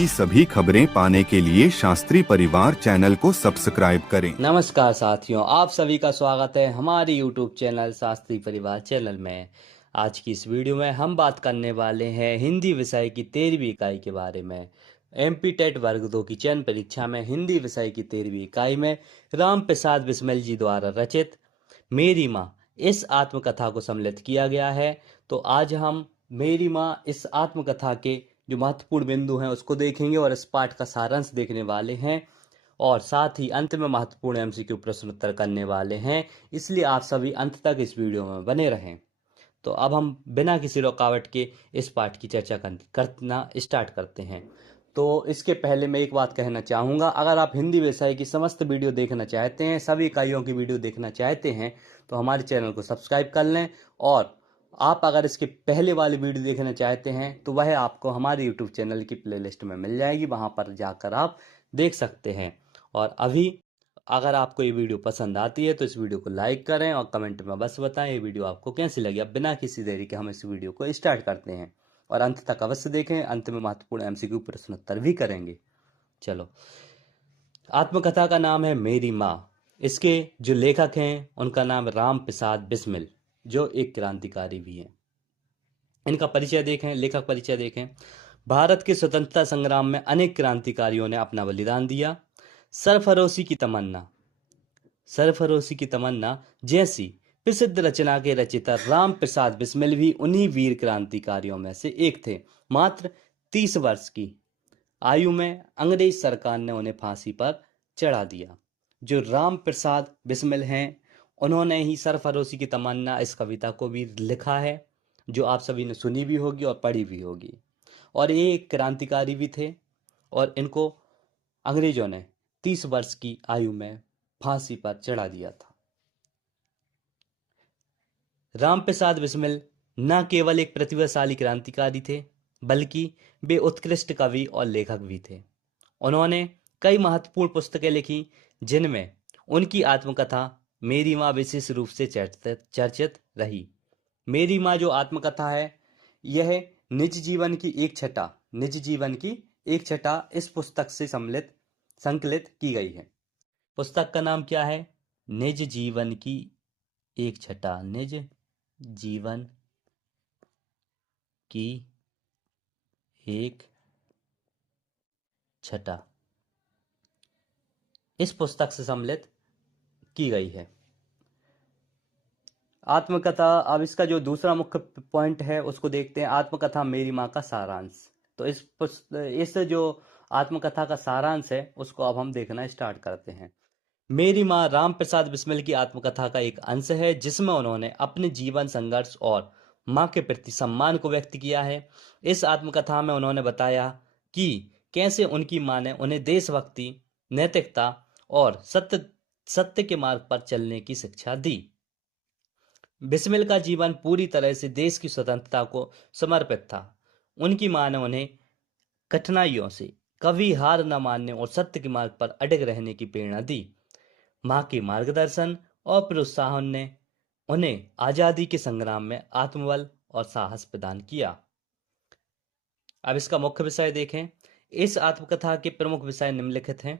की सभी खबरें पाने के लिए शास्त्री परिवार चैनल को सब्सक्राइब करें। नमस्कार साथियों, आप सभी का स्वागत है हमारे YouTube चैनल शास्त्री परिवार चैनल में। आज की इस वीडियो में हम बात करने वाले हैं हिंदी विषय की 13वीं इकाई के बारे में। MP टेट वर्ग 2 की चयन परीक्षा में हिंदी विषय की 13वीं इकाई में राम प्रसाद बिस्मिल जी द्वारा रचित मेरी माँ इस आत्मकथा को सम्मिलित किया गया है। तो आज हम मेरी माँ इस आत्मकथा के जो महत्वपूर्ण बिंदु हैं उसको देखेंगे और इस पाठ का सारांश देखने वाले हैं और साथ ही अंत में महत्वपूर्ण MCQ प्रश्न उत्तर करने वाले हैं, इसलिए आप सभी अंत तक इस वीडियो में बने रहें। तो अब हम बिना किसी रुकावट के इस पाठ की चर्चा करना स्टार्ट करते हैं। तो इसके पहले मैं एक बात कहना चाहूँगा, अगर आप हिंदी विषय की समस्त वीडियो देखना चाहते हैं, सभी इकाइयों की वीडियो देखना चाहते हैं, तो हमारे चैनल को सब्सक्राइब कर लें। और आप अगर इसके पहले वाली वीडियो देखना चाहते हैं तो वह आपको हमारे यूट्यूब चैनल की प्लेलिस्ट में मिल जाएगी, वहाँ पर जाकर आप देख सकते हैं। और अभी अगर आपको ये वीडियो पसंद आती है तो इस वीडियो को लाइक करें और कमेंट में बस बताएं ये वीडियो आपको कैसी लगी। अब बिना किसी देरी के हम इस वीडियो को स्टार्ट करते हैं और अंत तक अवश्य देखें, अंत में महत्वपूर्ण MCQ प्रश्न उत्तर भी करेंगे। चलो, आत्मकथा का नाम है मेरी माँ। इसके जो लेखक हैं उनका नाम राम प्रसाद बिस्मिल, जो एक क्रांतिकारी भी हैं। इनका परिचय देखें, लेखक परिचय देखें। भारत के स्वतंत्रता संग्राम में अनेक क्रांतिकारियों ने अपना बलिदान दिया। सरफरोशी की तमन्ना जैसी प्रसिद्ध रचना के रचयिता राम प्रसाद बिस्मिल भी उन्हीं वीर क्रांतिकारियों में से एक थे। मात्र 30 वर्ष की आयु में अंग्रेज सरकार ने उन्हें फांसी पर चढ़ा दिया। जो राम प्रसाद बिस्मिल हैं, उन्होंने ही सरफरोशी की तमन्ना इस कविता को भी लिखा है, जो आप सभी ने सुनी भी होगी और पढ़ी भी होगी। और ये एक क्रांतिकारी भी थे और इनको अंग्रेजों ने 30 वर्ष की आयु में फांसी पर चढ़ा दिया था। राम प्रसाद बिस्मिल न केवल एक प्रतिभाशाली क्रांतिकारी थे, बल्कि वे उत्कृष्ट कवि और लेखक भी थे। उन्होंने कई महत्वपूर्ण पुस्तकें लिखी, जिनमें उनकी आत्मकथा मेरी माँ विशेष रूप से चर्चित रही। मेरी माँ जो आत्मकथा है, यह निज जीवन की एक छटा इस पुस्तक से संकलित की गई है। पुस्तक का नाम क्या है? निज जीवन की एक छटा। निज जीवन की एक छटा इस पुस्तक से सम्मिलित की गई है आत्मकथा। अब इसका जो दूसरा मुख्य पॉइंट है उसको देखते हैं, आत्मकथा मेरी माँ का सारांश। तो इस जो आत्मकथा का सारांश है उसको अब हम देखना स्टार्ट करते हैं। मेरी माँ राम प्रसाद बिस्मिल की आत्मकथा का एक अंश है, जिसमें उन्होंने अपने जीवन संघर्ष और माँ के प्रति सम्मान को व्यक्त किया है। इस आत्मकथा में उन्होंने बताया कि कैसे उनकी माँ ने उन्हें देशभक्ति, नैतिकता और सत्य के मार्ग पर चलने की शिक्षा दी। बिस्मिल का जीवन पूरी तरह से देश की स्वतंत्रता को समर्पित था। उनकी माँ ने उन्हें कठिनाइयों से कभी हार न मानने और सत्य के मार्ग पर अड़िग रहने की प्रेरणा दी। माँ के मार्गदर्शन और प्रोत्साहन ने उन्हें आजादी के संग्राम में आत्मबल और साहस प्रदान किया। अब इसका मुख्य विषय देखें। इस आत्मकथा के प्रमुख विषय निम्नलिखित हैं।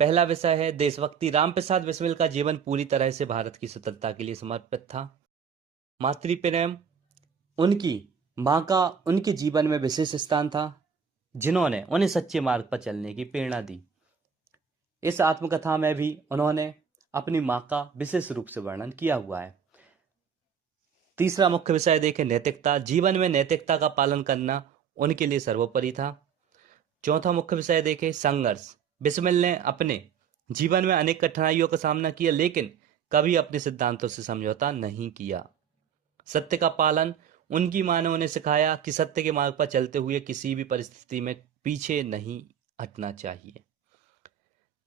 पहला विषय है देशभक्ति। राम प्रसाद बिस्मिल का जीवन पूरी तरह से भारत की स्वतंत्रता के लिए समर्पित था। मातृ प्रेम उनकी माँ का उनके जीवन में विशेष स्थान था, जिन्होंने उन्हें सच्चे मार्ग पर चलने की प्रेरणा दी। इस आत्मकथा में भी उन्होंने अपनी माँ का विशेष रूप से वर्णन किया हुआ है। तीसरा मुख्य विषय देखें, नैतिकता। जीवन में नैतिकता का पालन करना उनके लिए सर्वोपरि था। चौथा मुख्य विषय देखें, संघर्ष। बिस्मिल ने अपने जीवन में अनेक कठिनाइयों का सामना किया, लेकिन कभी अपने सिद्धांतों से समझौता नहीं किया। सत्य का पालन। उनकी मां ने उन्हें सिखाया कि सत्य के मार्ग पर चलते हुए किसी भी परिस्थिति में पीछे नहीं हटना चाहिए।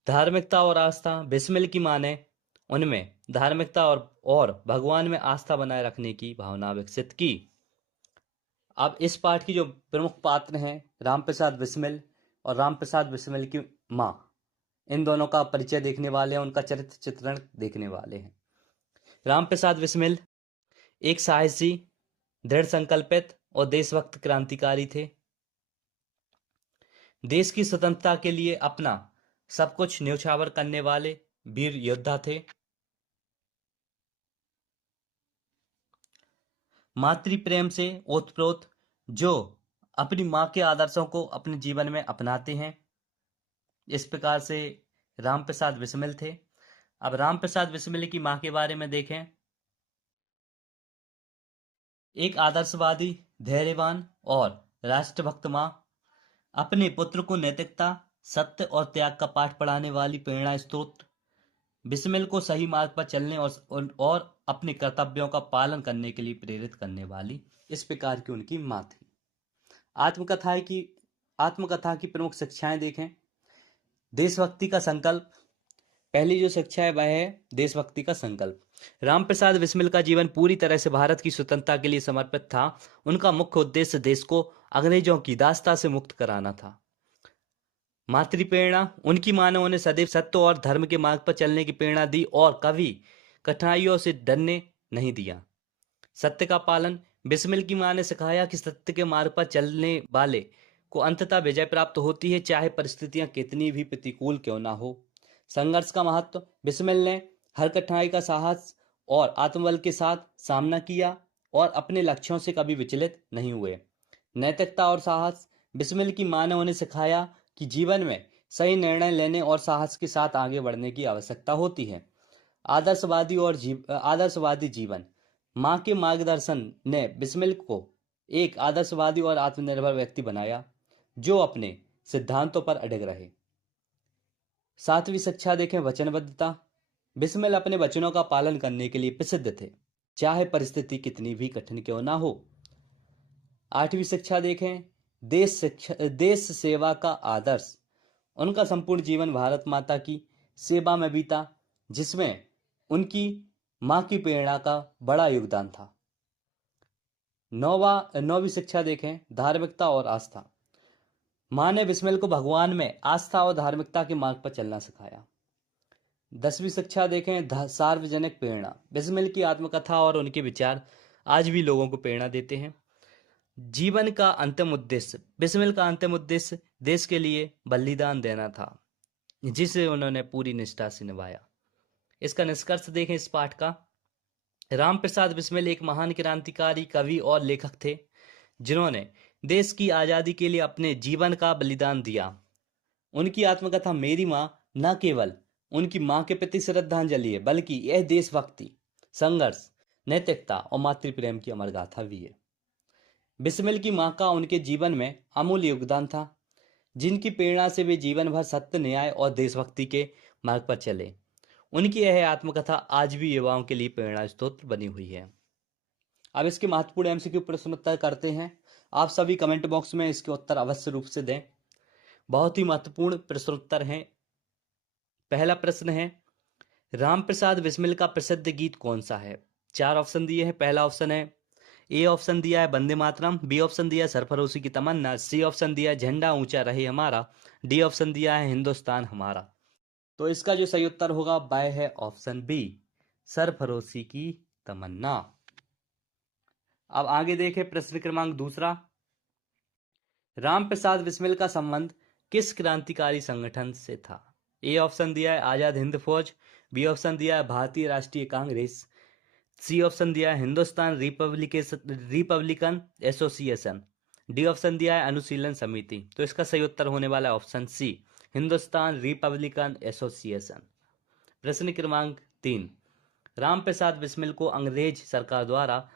धार्मिकता और आस्था। बिस्मिल की मां ने उनमें धार्मिकता और भगवान में आस्था बनाए रखने की भावना विकसित की। अब इस पाठ की जो प्रमुख पात्र हैं, राम प्रसाद बिस्मिल और राम प्रसाद बिस्मिल की मां, इन दोनों का परिचय देखने वाले हैं, उनका चरित्र चित्रण देखने वाले हैं। राम प्रसाद बिस्मिल एक साहसी, दृढ़ संकल्पित और देशभक्त क्रांतिकारी थे। देश की स्वतंत्रता के लिए अपना सब कुछ न्यौछावर करने वाले वीर योद्धा थे। मातृ प्रेम से ओतप्रोत, जो अपनी माँ के आदर्शों को अपने जीवन में अपनाते हैं। इस प्रकार से रामप्रसाद बिस्मिल थे। अब रामप्रसाद बिस्मिल की माँ के बारे में देखें। एक आदर्शवादी, धैर्यवान और राष्ट्रभक्त माँ, अपने पुत्र को नैतिकता, सत्य और त्याग का पाठ पढ़ाने वाली प्रेरणा स्रोत, बिस्मिल को सही मार्ग पर चलने और अपने कर्तव्यों का पालन करने के लिए प्रेरित करने वाली, इस प्रकार की उनकी माँ थी। आत्मकथा की प्रमुख शिक्षाएं देखें। देशभक्ति का संकल्प। पहली जो शिक्षा है वह है देशभक्ति का संकल्प। रामप्रसाद बिस्मिल का जीवन पूरी तरह से भारत की स्वतंत्रता के लिए समर्पित था। उनका मुख्य उद्देश्य देश को अंग्रेजों की दास्ता से मुक्त कराना था। मातृ प्रेरणा। उनकी मां ने उन्हें सदैव सत्य और धर्म के मार्ग पर चलने की प्रेरणा दी और कभी कठिनाइयों से डरने नहीं दिया। सत्य का पालन। बिस्मिल की मां ने सिखाया कि सत्य के मार्ग पर चलने वाले को अंततः विजय प्राप्त होती है, चाहे परिस्थितियां कितनी भी प्रतिकूल क्यों ना हो। संघर्ष का महत्व। बिस्मिल ने हर कठिनाई का साहस और आत्मबल के साथ सामना किया और अपने लक्ष्यों से कभी विचलित नहीं हुए। नैतिकता और साहस। बिस्मिल की मां ने उन्हें सिखाया कि जीवन में सही निर्णय लेने और साहस के साथ आगे बढ़ने की आवश्यकता होती है। आदर्शवादी जीवन। मां के मार्गदर्शन ने बिस्मिल को एक आदर्शवादी और आत्मनिर्भर व्यक्ति बनाया, जो अपने सिद्धांतों पर अड़िग रहे। सातवीं शिक्षा देखें, वचनबद्धता। बिस्मिल अपने वचनों का पालन करने के लिए प्रसिद्ध थे, चाहे परिस्थिति कितनी भी कठिन क्यों ना हो। आठवीं शिक्षा देखें, देश सेवा का आदर्श। उनका संपूर्ण जीवन भारत माता की सेवा में बीता, जिसमें उनकी मां की प्रेरणा का बड़ा योगदान था। नौवीं शिक्षा देखें, धार्मिकता और आस्था। मां ने बिस्मिल को भगवान में आस्था और धार्मिकता के मार्ग पर चलना सिखाया। 10वीं शिक्षा देखें, सार्वजनिक प्रेरणा। बिस्मिल की आत्मकथा और उनके विचार आज भी लोगों को प्रेरणा देते हैं। जीवन का अंतिम उद्देश्य। बिस्मिल का अंतिम उद्देश्य देश के लिए बलिदान देना था, जिसे उन्होंने पूरी निष्ठा से निभाया। इसका निष्कर्ष देखें इस पाठ का। रामप्रसाद बिस्मिल एक महान क्रांतिकारी, कवि और लेखक थे, जिन्होंने देश की आज़ादी के लिए अपने जीवन का बलिदान दिया। उनकी आत्मकथा मेरी माँ न केवल उनकी माँ के प्रति श्रद्धांजलि है, बल्कि यह देशभक्ति, संघर्ष, नैतिकता और मातृप्रेम की अमर गाथा भी है। बिस्मिल की माँ का उनके जीवन में अमूल्य योगदान था, जिनकी प्रेरणा से वे जीवन भर सत्य, न्याय और देशभक्ति के मार्ग पर चले। उनकी यह आत्मकथा आज भी युवाओं के लिए प्रेरणा स्रोत बनी हुई है। अब इसके महत्वपूर्ण एमसीक्यू प्रश्न उत्तर करते हैं। आप सभी कमेंट बॉक्स में इसके उत्तर अवश्य रूप से दें। बहुत ही महत्वपूर्ण प्रश्न उत्तर हैं। पहला प्रश्न है, रामप्रसाद बिस्मिल का प्रसिद्ध गीत कौन सा है? 4 ऑप्शन दिए हैं। पहला ऑप्शन है, ए ऑप्शन दिया है वंदे मातरम, बी ऑप्शन दिया है सरफरोशी की तमन्ना, सी ऑप्शन दिया है झंडा ऊंचा रहे हमारा, डी ऑप्शन दिया है हिंदुस्तान हमारा। तो इसका जो सही उत्तर होगा वह है ऑप्शन बी, सरफरोशी की तमन्ना। अब आगे देखें प्रश्न क्रमांक दूसरा। रामप्रसाद बिस्मिल का संबंध किस क्रांतिकारी संगठन से था? ए ऑप्शन दिया है आजाद हिंद फौज, बी ऑप्शन दिया है भारतीय राष्ट्रीय कांग्रेस, सी ऑप्शन दिया है Hindustan Republican association, D option दिया है अनुशीलन समिति। तो इसका सही उत्तर होने वाला है option C, Hindustan Republican Association. प्रश्न क्रमांक 3, रामप्रसाद बिस्मिल को अंग्रेज सरकार द्वारा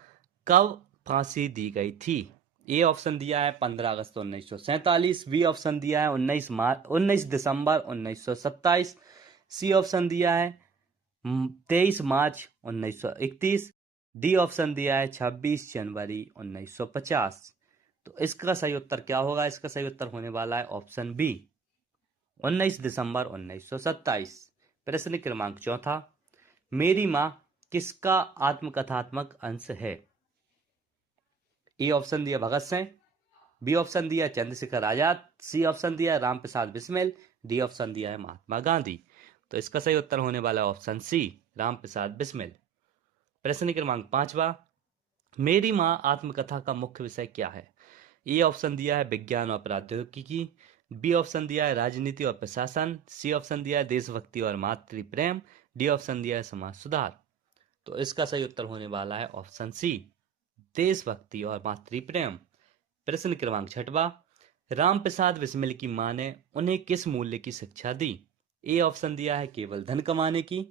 कब फांसी दी गई थी? ए ऑप्शन दिया है 15 अगस्त 1947, बी ऑप्शन दिया है 19 दिसंबर 1927, सी ऑप्शन दिया है 23 मार्च 1931, डी ऑप्शन दिया है 26 जनवरी 1950। तो इसका सही उत्तर क्या होगा? इसका सही उत्तर होने वाला है ऑप्शन बी, 19 दिसंबर 1927। प्रश्न क्रमांक 4, मेरी माँ किसका आत्मकथात्मक अंश है? ए ऑप्शन दिया भगत सिंह, बी ऑप्शन दिया चंद्रशेखर आजाद, सी ऑप्शन दिया रामप्रसाद बिस्मिल, डी ऑप्शन दिया है महात्मा गांधी। तो इसका सही उत्तर होने वाला है ऑप्शन सी, रामप्रसाद बिस्मिल। प्रश्न क्रमांक 5, मेरी माँ आत्मकथा का मुख्य विषय क्या है? ए ऑप्शन दिया है विज्ञान और प्रौद्योगिकी, बी ऑप्शन दिया है राजनीति और प्रशासन, सी ऑप्शन दिया है देशभक्ति और मातृ प्रेम, डी ऑप्शन दिया है समाज सुधार। तो इसका सही उत्तर होने वाला है ऑप्शन सी, देशभक्ति और मातृ प्रेम। प्रश्न क्रमांक 6वां, रामप्रसाद बिस्मिल की मां ने उन्हें किस मूल्य की शिक्षा दी? ए ऑप्शन दिया है केवल धन कमाने की,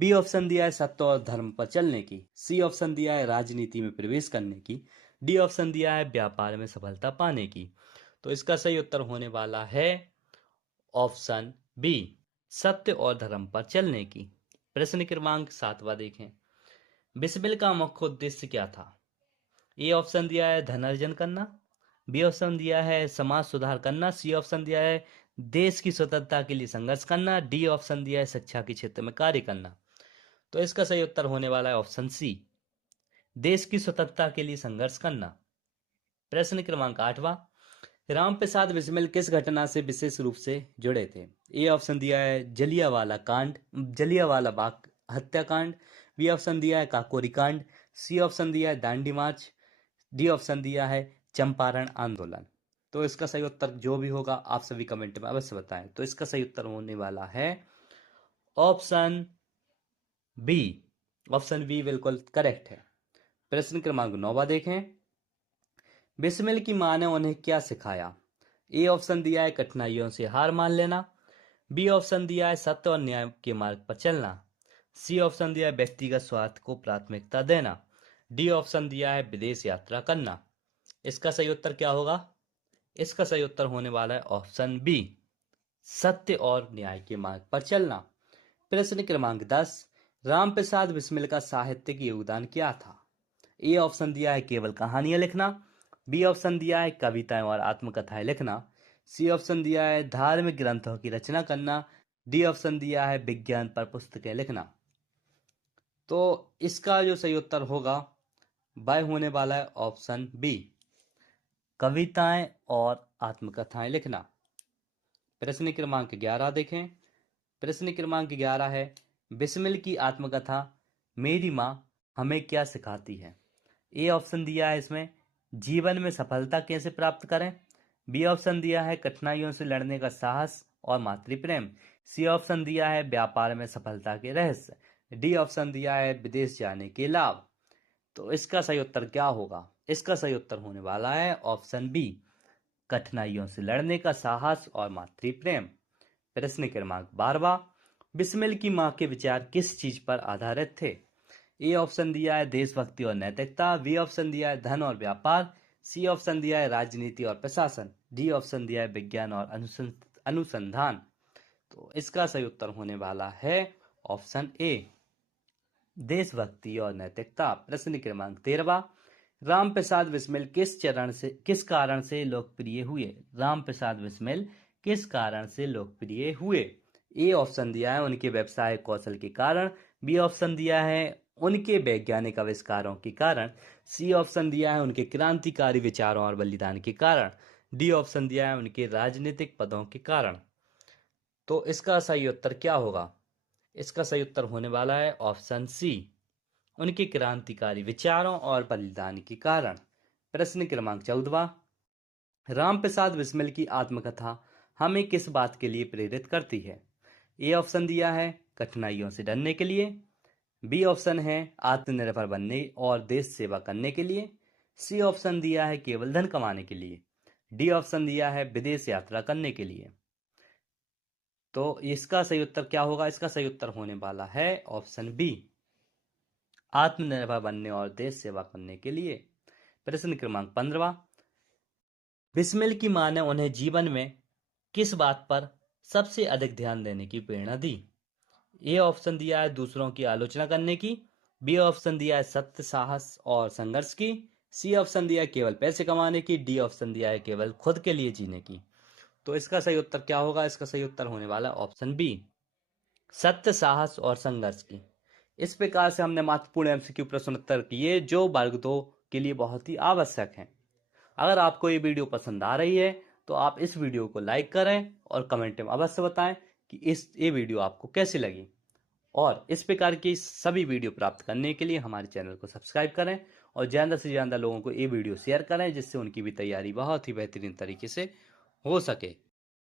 बी ऑप्शन दिया है सत्य और धर्म पर चलने की, सी ऑप्शन दिया है राजनीति में प्रवेश करने की, डी ऑप्शन दिया है व्यापार में सफलता पाने की। तो इसका सही उत्तर होने वाला है ऑप्शन बी, सत्य और धर्म पर चलने की। प्रश्न क्रमांक 7वां देखें, बिस्मिल का मुख्य उद्देश्य क्या था? ए ऑप्शन दिया है धन अर्जन करना, बी ऑप्शन दिया है समाज सुधार करना, सी ऑप्शन दिया है देश की स्वतंत्रता के लिए संघर्ष करना, डी ऑप्शन दिया है शिक्षा के क्षेत्र में कार्य करना। तो इसका सही उत्तर होने वाला है ऑप्शन सी, देश की स्वतंत्रता के लिए संघर्ष करना। प्रश्न क्रमांक 8वां, रामप्रसाद बिस्मिल किस घटना से विशेष रूप से जुड़े थे? ए ऑप्शन दिया है जलियांवाला बाग हत्याकांड, बी ऑप्शन दिया है काकोरी कांड, सी ऑप्शन दिया है दांडी मार्च, डी ऑप्शन दिया है चंपारण आंदोलन। तो इसका सही उत्तर जो भी होगा आप सभी कमेंट में अवश्य बताएं। तो इसका सही उत्तर होने वाला है ऑप्शन बी, ऑप्शन बी बिल्कुल करेक्ट है। प्रश्न क्रमांक 9वां देखें, बिस्मिल की मां ने उन्हें क्या सिखाया? ए ऑप्शन दिया है कठिनाइयों से हार मान लेना, बी ऑप्शन दिया है सत्य और न्याय के मार्ग पर चलना, सी ऑप्शन दिया है व्यक्तिगत स्वार्थ को प्राथमिकता देना, डी ऑप्शन दिया है विदेश यात्रा करना। इसका सही उत्तर क्या होगा? इसका सही उत्तर होने वाला है ऑप्शन बी, सत्य और न्याय के मार्ग पर चलना। प्रश्न क्रमांक 10, रामप्रसाद बिस्मिल का साहित्यिक योगदान क्या था? ए ऑप्शन दिया है केवल कहानियां लिखना, बी ऑप्शन दिया है कविताएं और आत्मकथाएं लिखना, सी ऑप्शन दिया है धार्मिक ग्रंथों की रचना करना, डी ऑप्शन दिया है विज्ञान पर पुस्तकें लिखना। तो इसका जो सही उत्तर होगा वह होने वाला है ऑप्शन बी, कविताएं और आत्मकथाएं लिखना। प्रश्न क्रमांक 11 देखें। प्रश्न क्रमांक 11 है, बिस्मिल की आत्मकथा मेरी माँ हमें क्या सिखाती है? ए ऑप्शन दिया है इसमें जीवन में सफलता कैसे प्राप्त करें, बी ऑप्शन दिया है कठिनाइयों से लड़ने का साहस और मातृ प्रेम, सी ऑप्शन दिया है व्यापार में सफलता के रहस्य, डी ऑप्शन दिया है विदेश जाने के लाभ। तो इसका सही उत्तर क्या होगा? इसका सही उत्तर होने वाला है ऑप्शन बी, कठिनाइयों से लड़ने का साहस और मातृ प्रेम। प्रश्न क्रमांक 12, बिस्मिल की मां के विचार किस चीज पर आधारित थे? ए ऑप्शन दिया है देशभक्ति और नैतिकता, बी ऑप्शन दिया है धन और व्यापार, सी ऑप्शन दिया है राजनीति और प्रशासन, डी ऑप्शन दिया है विज्ञान और अनुसंधान। तो इसका सही उत्तर होने वाला है ऑप्शन ए, देशभक्ति और नैतिकता। प्रश्न क्रमांक 13, रामप्रसाद बिस्मिल किस कारण से लोकप्रिय हुए? रामप्रसाद बिस्मिल किस कारण से लोकप्रिय हुए? ए ऑप्शन दिया है उनके व्यवसाय कौशल के कारण, बी ऑप्शन दिया है उनके वैज्ञानिक आविष्कारों के कारण, सी ऑप्शन दिया है उनके क्रांतिकारी विचारों और बलिदान के कारण, डी ऑप्शन दिया है उनके राजनीतिक पदों के कारण। तो इसका सही उत्तर क्या होगा? इसका सही उत्तर होने वाला है ऑप्शन सी, उनके क्रांतिकारी विचारों और बलिदान के कारण। प्रश्न क्रमांक 14, रामप्रसाद बिस्मिल की आत्मकथा हमें किस बात के लिए प्रेरित करती है? ए ऑप्शन दिया है कठिनाइयों से डरने के लिए, बी ऑप्शन है आत्मनिर्भर बनने और देश सेवा करने के लिए, सी ऑप्शन दिया है केवल धन कमाने के लिए, डी ऑप्शन दिया है विदेश यात्रा करने के लिए। तो इसका सही उत्तर क्या होगा? इसका सही उत्तर होने वाला है ऑप्शन बी, आत्मनिर्भर बनने और देश सेवा करने के लिए। प्रश्न क्रमांक 15, बिस्मिल की मां ने उन्हें जीवन में किस बात पर सबसे अधिक ध्यान देने की प्रेरणा दी? ए ऑप्शन दिया है दूसरों की आलोचना करने की, बी ऑप्शन दिया है सत्य साहस और संघर्ष की, सी ऑप्शन दिया है केवल पैसे कमाने की, डी ऑप्शन दिया है केवल खुद के लिए जीने की। तो इसका सही उत्तर क्या होगा? इसका सही उत्तर होने वाला ऑप्शन बी, सत्य साहस और संघर्ष की। इस प्रकार से हमने महत्वपूर्ण एमसीक्यू प्रश्न उत्तर किए जो वर्ग 2 के लिए बहुत ही आवश्यक हैं। अगर आपको ये वीडियो पसंद आ रही है तो आप इस वीडियो को लाइक करें और कमेंट में अवश्य बताएं कि ये वीडियो आपको कैसी लगी। और इस प्रकार की सभी वीडियो प्राप्त करने के लिए हमारे चैनल को सब्सक्राइब करें और ज़्यादा से ज़्यादा लोगों को ये वीडियो शेयर करें जिससे उनकी भी तैयारी बहुत ही बेहतरीन तरीके से हो सके।